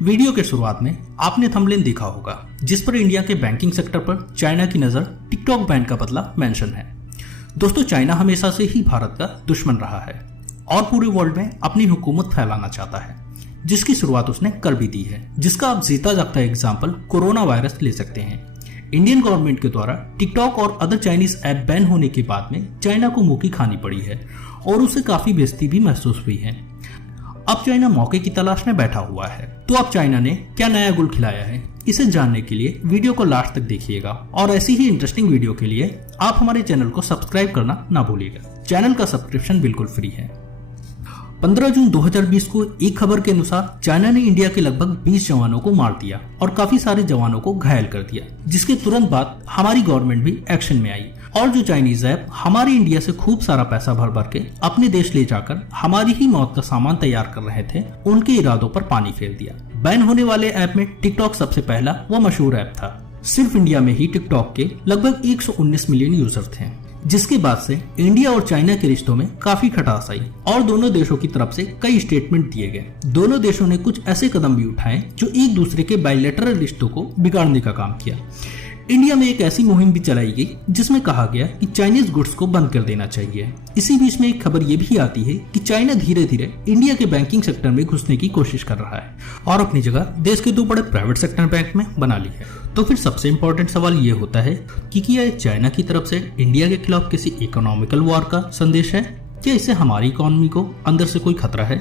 Video के शुरुआत में आपने थंबनेल देखा होगा जिस पर इंडिया के बैंकिंग सेक्टर पर चाइना की नजर टिकटॉक बैन का बदला मेंशन है। दोस्तों, चाइना हमेशा से ही भारत का दुश्मन रहा है और पूरे वर्ल्ड में अपनी हुकूमत फैलाना चाहता है, जिसकी शुरुआत उसने कर भी दी है, जिसका आप जीता जागता एग्जाम्पल कोरोना वायरस ले सकते हैं। इंडियन गवर्नमेंट के द्वारा टिकटॉक और अदर चाइनीज ऐप बैन होने के बाद में चाइना को मुंह की खानी पड़ी है और उसे काफी बेइज्जती भी महसूस हुई है। अब चाइना मौके की तलाश में बैठा हुआ है। तो अब चाइना ने क्या नया गुल खिलाया है, इसे जानने के लिए वीडियो को लास्ट तक देखिएगा और ऐसी ही इंटरेस्टिंग वीडियो के लिए आप हमारे चैनल को सब्सक्राइब करना ना भूलिएगा। चैनल का सब्सक्रिप्शन बिल्कुल फ्री है। 15 जून 2020 को एक खबर के अनुसार चाइना ने इंडिया के लगभग 20 जवानों को मार दिया और काफी सारे जवानों को घायल कर दिया, जिसके तुरंत बाद हमारी गवर्नमेंट भी एक्शन में आई और जो चाइनीज ऐप हमारे इंडिया से खूब सारा पैसा भर भर के अपने देश ले जाकर हमारी ही मौत का सामान तैयार कर रहे थे, उनके इरादों पर पानी फेर दिया। बैन होने वाले ऐप में टिकटॉक सबसे पहला व मशहूर ऐप था। सिर्फ इंडिया में ही टिकटॉक के लगभग 119 मिलियन यूजर थे, जिसके बाद से इंडिया और चाइना के रिश्तों में काफी खटास आई और दोनों देशों की तरफ से कई स्टेटमेंट दिए गए। दोनों देशों ने कुछ ऐसे कदम भी उठाए जो एक दूसरे के बायलैटरल रिश्तों को बिगाड़ने का काम किया। इंडिया में एक ऐसी मुहिम भी चलाई गई जिसमें कहा गया कि चाइनीज गुड्स को बंद कर देना चाहिए। इसी बीच में एक खबर ये भी आती है कि चाइना धीरे धीरे इंडिया के बैंकिंग सेक्टर में घुसने की कोशिश कर रहा है और अपनी जगह देश के 2 बड़े प्राइवेट सेक्टर बैंक में बना ली है। तो फिर सबसे इम्पोर्टेंट सवाल ये होता है कि क्या ये चाइना की तरफ से इंडिया के खिलाफ किसी इकोनॉमिकल वॉर का संदेश है, क्या इससे हमारी इकोनॉमी को अंदर से कोई खतरा है?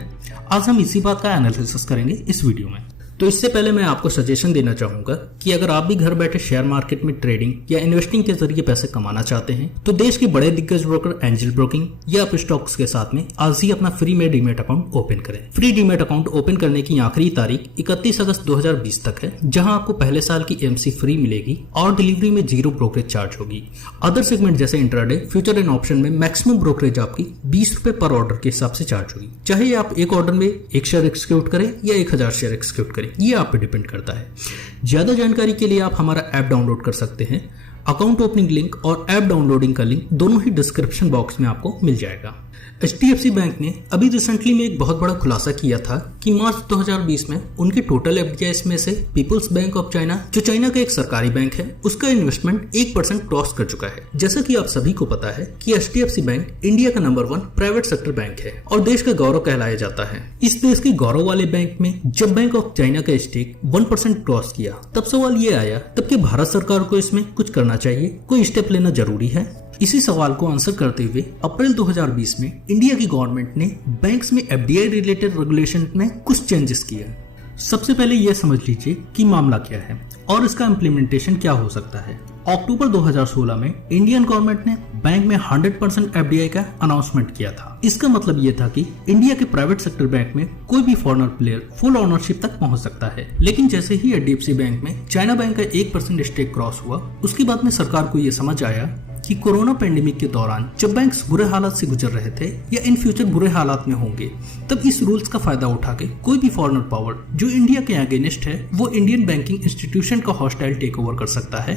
आज हम इसी बात का एनालिसिस करेंगे इस वीडियो में। तो इससे पहले मैं आपको सजेशन देना चाहूंगा कि अगर आप भी घर बैठे शेयर मार्केट में ट्रेडिंग या इन्वेस्टिंग के जरिए पैसे कमाना चाहते हैं तो देश के बड़े दिग्गज ब्रोकर एंजल ब्रोकिंग या अप स्टॉक्स के साथ में आज ही अपना फ्री में डीमैट अकाउंट ओपन करें। फ्री डीमैट अकाउंट ओपन करने की आखिरी तारीख 31 अगस्त 2020 तक है, जहां आपको पहले साल की एमसी फ्री मिलेगी और डिलीवरी में 0 ब्रोकरेज चार्ज होगी। अदर सेगमेंट जैसे इंट्राडे, फ्यूचर एंड ऑप्शन में मैक्सिमम ब्रोकरेज आपकी 20 रुपए पर ऑर्डर के हिसाब से चार्ज होगी, चाहे आप एक ऑर्डर में 1 शेयर एक्सिक्यूट करें या 1000 शेयर एक्सिक्यूट करें, ये आप पे डिपेंड करता है। ज्यादा जानकारी के लिए आप हमारा ऐप डाउनलोड कर सकते हैं। अकाउंट ओपनिंग लिंक और ऐप डाउनलोडिंग का लिंक दोनों ही डिस्क्रिप्शन बॉक्स में आपको मिल जाएगा। HDFC बैंक ने अभी रिसेंटली में एक बहुत बड़ा खुलासा किया था कि मार्च 2020 में उनके टोटल FDIs में से पीपुल्स बैंक ऑफ चाइना, जो चाइना का एक सरकारी बैंक है, उसका इन्वेस्टमेंट 1% क्रॉस कर चुका है। जैसा कि आप सभी को पता है कि HDFC बैंक इंडिया का नंबर 1 प्राइवेट सेक्टर बैंक है और देश का गौरव कहलाया जाता है। इस देश के गौरव वाले बैंक में जब बैंक ऑफ चाइना का स्टेक 1% क्रॉस किया, तब सवाल ये आया तब कि भारत सरकार को इसमें कुछ करना चाहिए, कोई स्टेप लेना जरूरी है। इसी सवाल को आंसर करते हुए अप्रैल 2020 में इंडिया की गवर्नमेंट ने बैंक्स में FDI रिलेटेड रेगुलेशन में कुछ चेंजेस किए। सबसे पहले यह समझ लीजिए कि मामला क्या है और इसका इम्प्लीमेंटेशन क्या हो सकता है। अक्टूबर 2016 में इंडियन गवर्नमेंट ने बैंक में 100% FDI का अनाउंसमेंट किया था। इसका मतलब ये था कि इंडिया के प्राइवेट सेक्टर बैंक में कोई भी फॉरेनर प्लेयर फुल ओनरशिप तक पहुंच सकता है। लेकिन जैसे ही HDFC बैंक में चाइना बैंक का 1% स्टेक क्रॉस हुआ, उसके बाद में सरकार को ये समझ आया कि कोरोना पेंडेमिक के दौरान जब बैंक्स बुरे हालात से गुजर रहे थे या इन फ्यूचर बुरे हालात में होंगे, तब इस रूल्स का फायदा उठा के कोई भी फॉरेनर पावर जो इंडिया के अगेंस्ट है वो इंडियन बैंकिंग इंस्टीट्यूशन का हॉस्टाइल टेक ओवर कर सकता है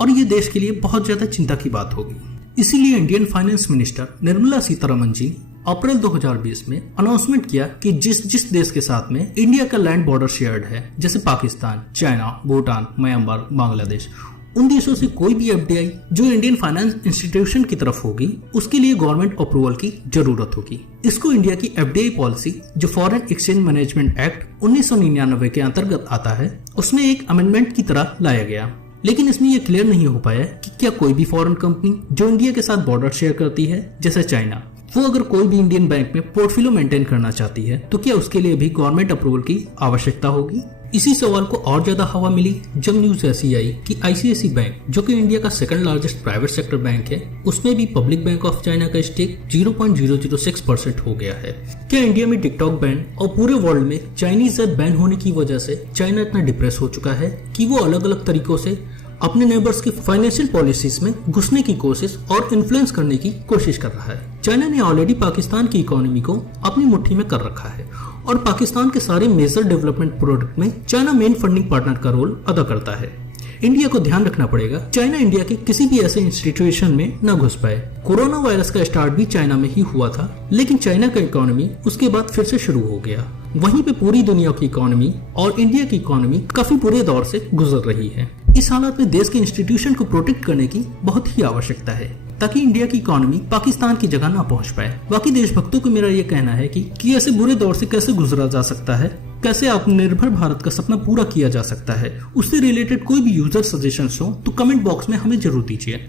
और ये देश के लिए बहुत ज्यादा चिंता की बात होगी। इसीलिए Indian finance minister Nirmala Sitharaman ji April 2020 में अनाउंसमेंट किया कि जिस देश के साथ में इंडिया का लैंड बॉर्डर शेयर्ड है, जैसे पाकिस्तान, चाइना, भूटान, म्यांमार, बांग्लादेश, उन देशों से कोई भी FDI जो इंडियन फाइनेंस इंस्टीट्यूशन की तरफ होगी, उसके लिए गवर्नमेंट अप्रूवल की जरूरत होगी। इसको इंडिया की FDI पॉलिसी, जो फॉरेन एक्सचेंज मैनेजमेंट एक्ट 1999 के अंतर्गत आता है, उसमें एक अमेंडमेंट की तरह लाया गया। लेकिन इसमें यह क्लियर नहीं हो पाया कि क्या कोई भी फॉरेन कंपनी जो इंडिया के साथ बॉर्डर शेयर करती है, जैसे चाइना, वो अगर कोई भी इंडियन बैंक में पोर्टफोलियो मेंटेन करना चाहती है तो क्या उसके लिए भी गवर्नमेंट अप्रूवल की आवश्यकता होगी। इसी सवाल को और ज्यादा हवा मिली जब न्यूज ऐसी आई कि ICICI बैंक, जो कि इंडिया का second largest private sector bank है, उसमें भी पब्लिक बैंक ऑफ चाइना का स्टेक 0.006% हो गया है। क्या इंडिया में टिकटॉक बैन और पूरे वर्ल्ड में चाइनीज ऐप बैन होने की वजह से चाइना इतना डिप्रेस हो चुका है कि वो अलग अलग तरीकों से अपने नेबर्स की फाइनेंशियल पॉलिसीज में घुसने की कोशिश और इन्फ्लुएंस करने की कोशिश कर रहा है। चाइना ने ऑलरेडी पाकिस्तान की इकोनॉमी को अपनी मुट्ठी में कर रखा है और पाकिस्तान के सारे मेजर डेवलपमेंट प्रोजेक्ट में चाइना मेन फंडिंग पार्टनर का रोल अदा करता है। इंडिया को ध्यान रखना पड़ेगा चाइना इंडिया के किसी भी ऐसे इंस्टीट्यूशन में न घुस पाए। कोरोना वायरस का स्टार्ट भी चाइना में ही हुआ था, लेकिन चाइना का इकोनॉमी उसके बाद फिर से शुरू हो गया। वहीं पे पूरी दुनिया की इकोनॉमी और इंडिया की इकोनॉमी काफी बुरे दौर से गुजर रही है। इस हालत में देश के इंस्टीट्यूशन को प्रोटेक्ट करने की बहुत ही आवश्यकता है ताकि इंडिया की इकोनॉमी पाकिस्तान की जगह ना पहुंच पाए। बाकी देशभक्तों को मेरा ये कहना है कि ऐसे बुरे दौर से कैसे गुजरा जा सकता है, कैसे आत्मनिर्भर भारत का सपना पूरा किया जा सकता है, उससे रिलेटेड कोई भी यूजर सजेशंस हो तो कमेंट बॉक्स में हमें जरूर दीजिए।